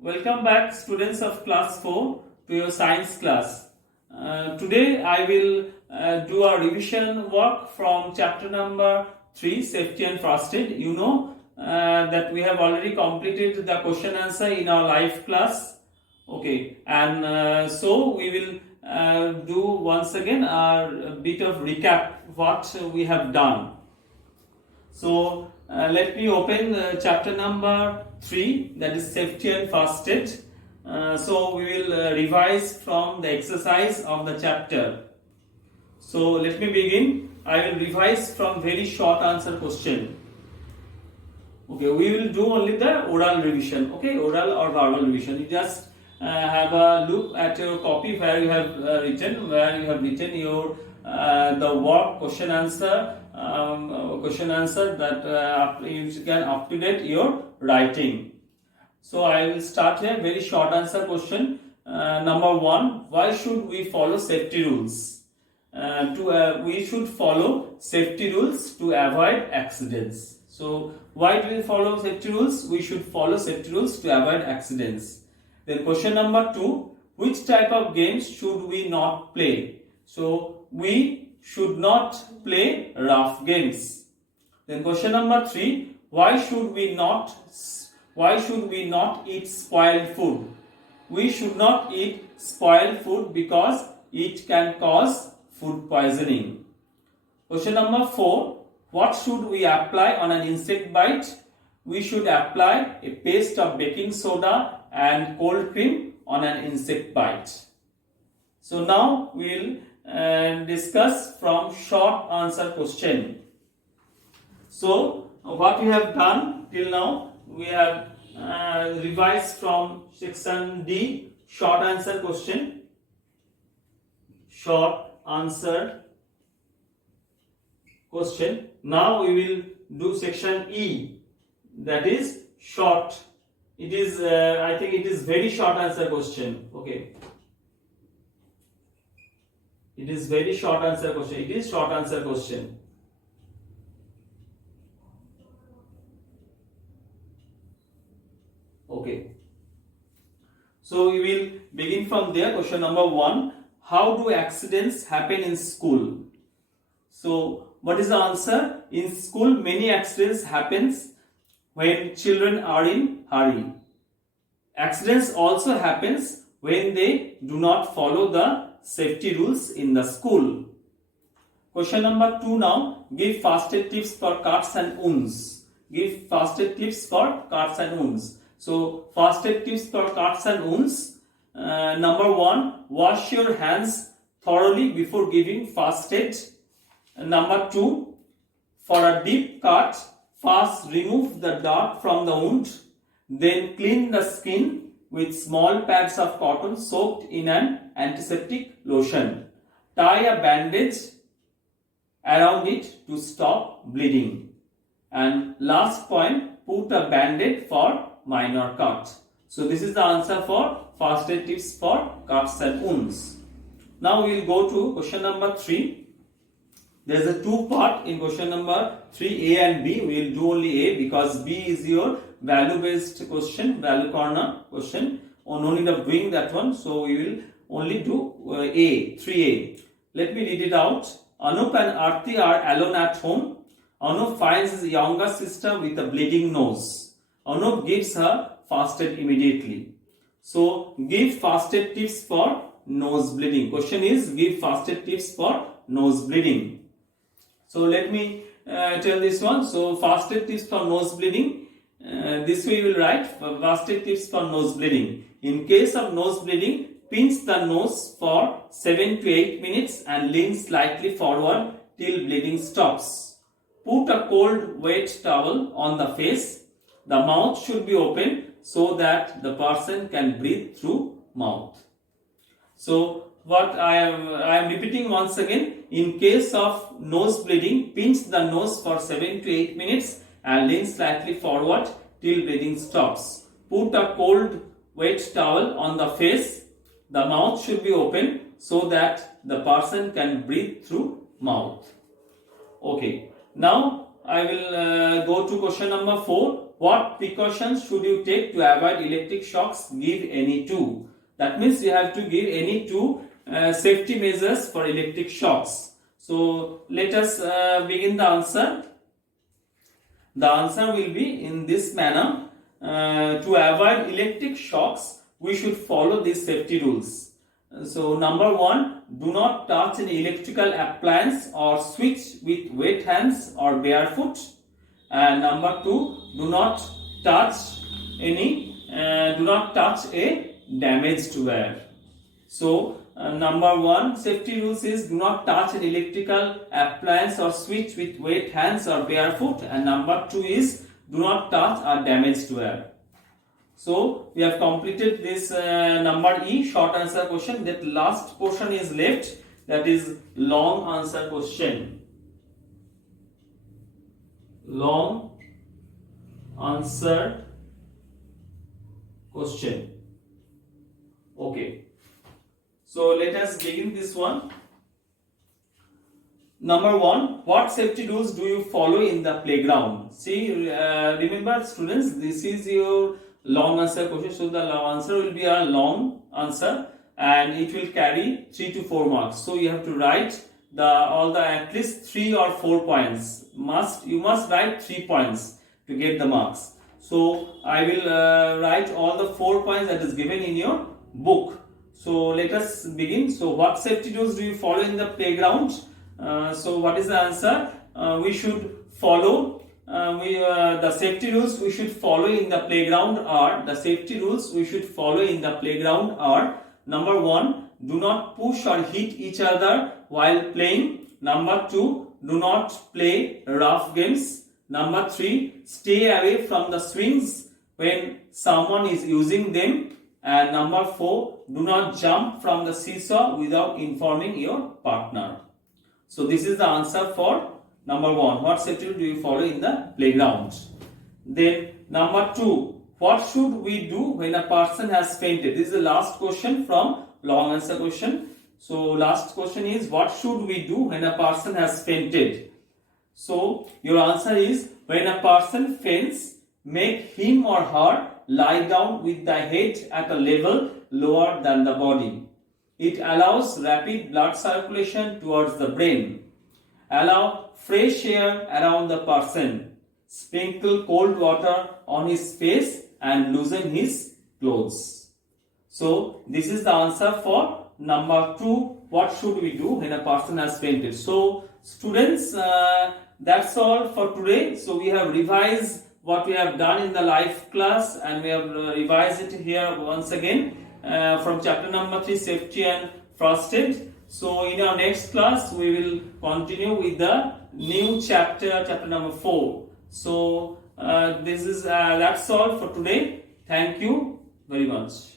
Welcome back, students of class 4, to your science class. Today I will do a revision work from chapter number 3, safety and first aid. You know that we have already completed the question answer in our live class. Okay, and so we will do once again a bit of recap what we have done. So let me open chapter number 3, that is safety and first aid. So we will revise from the exercise of the chapter. So let me begin. I will revise from very short answer question. Okay, we will do only the oral revision. Okay, oral or verbal revision. You just have a look at your copy where you have written your the work question answer that you can up to date your writing. So I will start here. Very short answer question. Number 1, why should we follow safety rules? We should follow safety rules to avoid accidents. So why do we follow safety rules? We should follow safety rules to avoid accidents. Then question number 2, which type of games should we not play? So we should not play rough games. Then question number 3, why should we not eat spoiled food? We should not eat spoiled food because it can cause food poisoning. Question number 4, what should we apply on an insect bite? We should apply a paste of baking soda and cold cream on an insect bite. So now we will discuss from short answer question. So what we have done till now, we have revised from section D, short answer question. Short answer question. Now we will do section E, that is short. It is I think it is very short answer question. Okay, it is very short answer question. It is short answer question. Okay, so we will begin from there. Question number 1, how do accidents happen in school? So what is the answer? In school many accidents happens when children are in hurry. Accidents also happens when they do not follow the safety rules in the school. Question number 2 now, give first aid tips for cuts and wounds. Give first aid tips for cuts and wounds. So first aid tips for cuts and wounds. Number 1, wash your hands thoroughly before giving first aid. Number 2, for a deep cut, first remove the dirt from the wound, then clean the skin with small pads of cotton soaked in an antiseptic lotion. Tie a bandage around it to stop bleeding. And last point, put a band-aid for minor cut. So this is the answer for first aid tips for cuts and wounds. Now we will go to question number 3. There is a 2-part in question number 3, A and B. We will do only A because B is your value based question, value corner question. No need of doing that one. So we will only do A, 3A. Let me read it out. Anup and Aarti are alone at home. Anup finds his younger sister with a bleeding nose. Anup gives her first aid immediately. So give first aid tips for nose bleeding. Question is give first aid tips for nose bleeding. So let me tell this one. So first aid tips for nose bleeding. This way we will write first aid tips for nose bleeding. In case of nose bleeding, pinch the nose for 7 to 8 minutes and lean slightly forward till bleeding stops. Put a cold wet towel on the face. The mouth should be open so that the person can breathe through mouth. So what I am repeating once again. In case of nose bleeding, pinch the nose for 7 to 8 minutes and lean slightly forward till bleeding stops. Put a cold wet towel on the face. The mouth should be open so that the person can breathe through mouth. Okay, now I will go to question number 4. what precautions should you take to avoid electric shocks? Give any two. That means you have to give any two safety measures for electric shocks. So let us begin the answer. The answer will be in this manner. To avoid electric shocks, we should follow these safety rules. So number 1, do not touch an electrical appliance or switch with wet hands or barefoot. And number 2, do not touch a damaged wire. So number 1 safety rules is do not touch an electrical appliance or switch with wet hands or barefoot, and number 2 is do not touch a damaged wire. So we have completed this number E, short answer question. That last portion is left, that is long answer question. Long answer question. Okay. So let us begin this one. Number 1, what safety rules do you follow in the playground? See, remember students, this is your long answer question. So the answer will be a long answer and it will carry 3 to 4 marks. So you have to write at least 3 or 4 points. You must write 3 points to get the marks. So I will write all the 4 points that is given in your book. So let us begin. So what safety rules do you follow in the playground? So what is the answer? We should follow the safety rules we should follow in the playground are number 1, do not push or hit each other while playing. Number 2, do not play rough games. Number 3, stay away from the swings when someone is using them. And number 4, do not jump from the seesaw without informing your partner. So this is the answer for number 1. What safety rule do you follow in the playground? Then number 2, what should we do when a person has fainted? This is the last question from long answer question. So last question is, what should we do when a person has fainted? So your answer is, when a person faints, make him or her lie down with the head at a level lower than the body. It allows rapid blood circulation towards the brain. Allow fresh air around the person. Sprinkle cold water on his face and loosen his clothes. So this is the answer for number 2. What should we do when a person has fainted? So students, that's all for today. So we have revised what we have done in the live class and we have revised it here once again from chapter number 3, safety and first aid. So in our next class we will continue with the new chapter number 4. So that's all for today. Thank you very much.